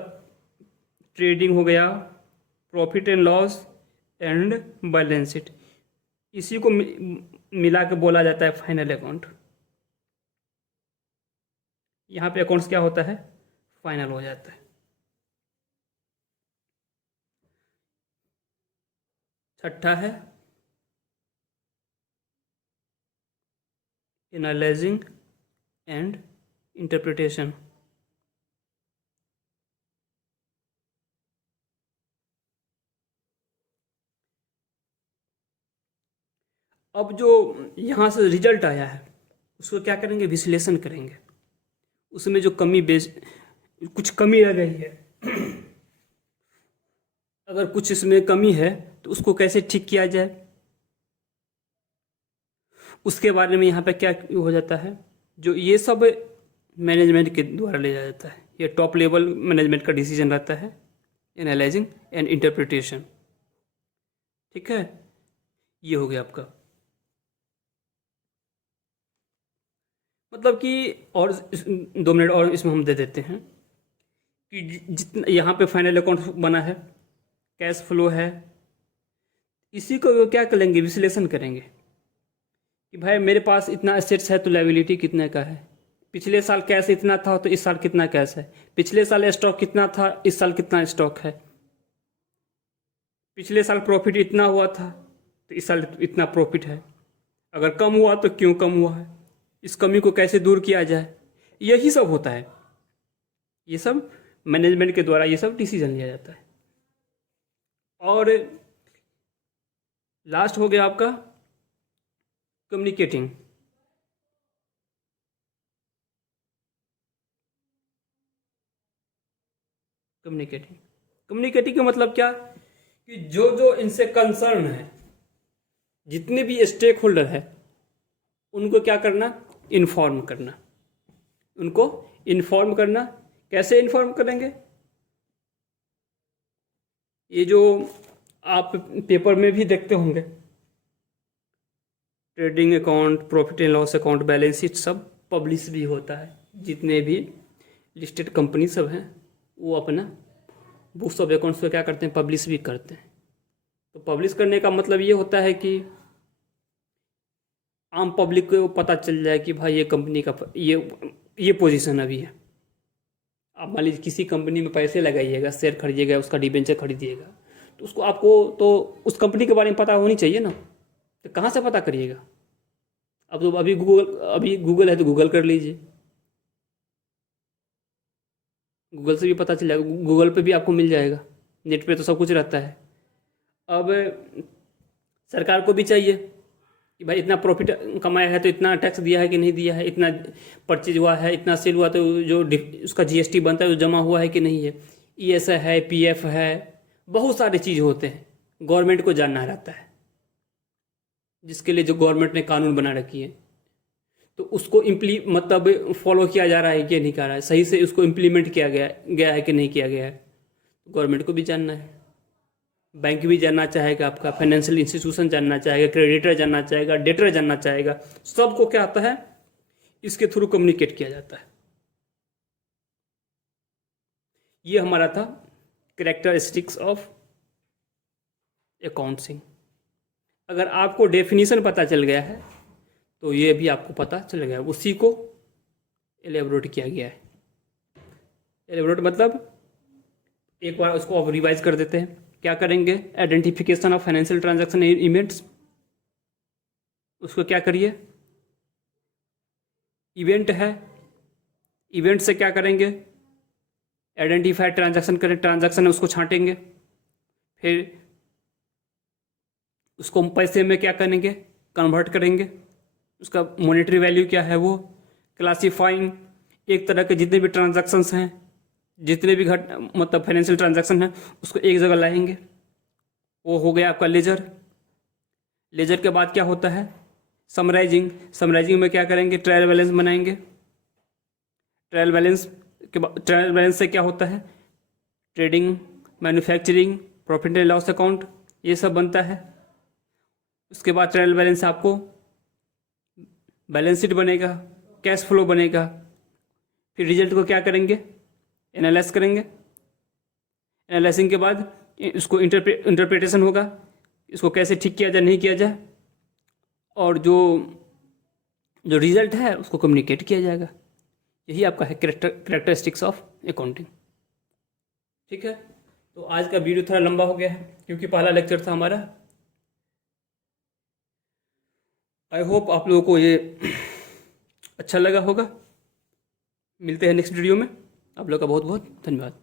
ट्रेडिंग हो गया, profit and loss and balance sheet, इसी को मिला के बोला जाता है फाइनल अकाउंट। यहाँ पे अकाउंट्स क्या होता है, फाइनल हो जाता है। छठा है एनालाइजिंग एंड इंटरप्रिटेशन। अब जो यहाँ से रिजल्ट आया है उसको क्या करेंगे, विश्लेषण करेंगे। उसमें जो कुछ कमी रह गई है, अगर कुछ इसमें कमी है तो उसको कैसे ठीक किया जाए, उसके बारे में यहाँ पे क्या हो जाता है, जो ये सब मैनेजमेंट के द्वारा लिया जाता है। ये टॉप लेवल मैनेजमेंट का डिसीजन रहता है, एनालाइजिंग एंड इंटरप्रिटेशन। ठीक है, ये हो गया आपका। मतलब कि और 2 मिनट और इसमें हम दे देते हैं कि जितना यहाँ पे फाइनल अकाउंट बना है, कैश फ्लो है, इसी को वो क्या करेंगे, विश्लेषण करेंगे कि भाई मेरे पास इतना एसेट्स है तो लायबिलिटी कितने का है, पिछले साल कैश इतना था तो इस साल कितना कैश है, पिछले साल स्टॉक कितना था इस साल कितना स्टॉक है, पिछले साल प्रॉफिट इतना हुआ था तो इस साल इतना प्रॉफिट है, अगर कम हुआ तो क्यों कम हुआ है, इस कमी को कैसे दूर किया जाए, यही सब होता है। ये सब मैनेजमेंट के द्वारा ये सब डिसीजन लिया जाता है। और लास्ट हो गया आपका कम्युनिकेटिंग। कम्युनिकेटिंग का मतलब क्या, कि जो जो इनसे कंसर्न है, जितने भी स्टेक होल्डर है उनको क्या करना, इन्फॉर्म करना। उनको इन्फॉर्म करना, कैसे इन्फॉर्म करेंगे, ये जो आप पेपर में भी देखते होंगे, trading account, profit and loss account, balance sheet सब पब्लिश भी होता है। जितने भी लिस्टेड कंपनी सब हैं वो अपना बुक्स ऑफ अकाउंट्स को क्या करते हैं, पब्लिश भी करते हैं। तो पब्लिश करने का मतलब ये होता है कि आम पब्लिक को पता चल जाए कि भाई ये कंपनी का ये पोजीशन अभी है। आप मान लीजिए किसी कंपनी में पैसे लगाइएगा, शेयर खरीदिएगा, उसका डिबेंचर खरीदिएगा, तो उसको आपको तो उस कंपनी के बारे में पता होनी चाहिए ना, तो कहाँ से पता करिएगा। अब तो अभी गूगल है तो गूगल कर लीजिए, गूगल से भी पता चल जाएगा, गूगल पे भी आपको मिल जाएगा, नेट पे तो सब कुछ रहता है। अब सरकार को भी चाहिए कि भाई इतना प्रॉफिट कमाया है तो इतना टैक्स दिया है कि नहीं दिया है, इतना परचेज हुआ है, इतना सेल हुआ तो जो उसका जीएसटी बनता है वो जमा हुआ है कि नहीं है, ईएसआई है, पीएफ है, बहुत सारे चीज़ होते हैं, गवर्नमेंट को जानना रहता है, जिसके लिए जो गवर्नमेंट ने कानून बना रखी है तो उसको मतलब फॉलो किया जा रहा है कि नहीं कर रहा है, सही से उसको इम्प्लीमेंट किया गया है कि नहीं किया गया है, गवर्नमेंट को भी जानना है। बैंक भी जानना चाहेगा, आपका फाइनेंशियल इंस्टीट्यूशन जानना चाहेगा, क्रेडिटर जानना चाहेगा, डेटर जानना चाहेगा, सबको क्या आता है, इसके थ्रू कम्युनिकेट किया जाता है। ये हमारा था कैरेक्टरिस्टिक्स ऑफ अकाउंटिंग। अगर आपको डेफिनेशन पता चल गया है तो ये भी आपको पता चल गया, उसी को एलेबोरेट किया गया है। एलेबोरेट मतलब एक बार उसको अब रिवाइज कर देते हैं, क्या करेंगे, identification of financial transaction events, उसको क्या करिए, इवेंट है, इवेंट से क्या करेंगे, आइडेंटिफाई ट्रांजैक्शन करें, ट्रांजैक्शन है उसको छांटेंगे, फिर उसको हम पैसे में क्या करेंगे, कन्वर्ट करेंगे, उसका मॉनेटरी वैल्यू क्या है वो, क्लासीफाइंग एक तरह के जितने भी ट्रांजैक्शंस हैं, जितने भी मतलब फाइनेंशियल ट्रांजैक्शन हैं उसको एक जगह लाएंगे, वो हो गया आपका लेजर। लेजर के बाद क्या होता है, समराइजिंग। समराइजिंग में क्या करेंगे, ट्रायल बैलेंस बनाएंगे। ट्रायल बैलेंस के बाद, ट्रायल बैलेंस से क्या होता है, trading, manufacturing, profit and loss account, ये सब बनता है। उसके बाद ट्रायल बैलेंस आपको बैलेंस शीट बनेगा, कैश फ्लो बनेगा, फिर रिजल्ट को क्या करेंगे, एनालाइज करेंगे। एनालाइसिंग के बाद इसको इंटरप्रिटेशन होगा, इसको कैसे ठीक किया जाए, नहीं किया जाए, और जो जो रिजल्ट है उसको कम्युनिकेट किया जाएगा। यही आपका है कैरेक्टरिस्टिक्स ऑफ अकाउंटिंग। ठीक है, तो आज का वीडियो थोड़ा लंबा हो गया है क्योंकि पहला लेक्चर था हमारा। आई होप आप लोगों को ये अच्छा लगा होगा। मिलते हैं नेक्स्ट वीडियो में। आप लोगों का बहुत बहुत धन्यवाद।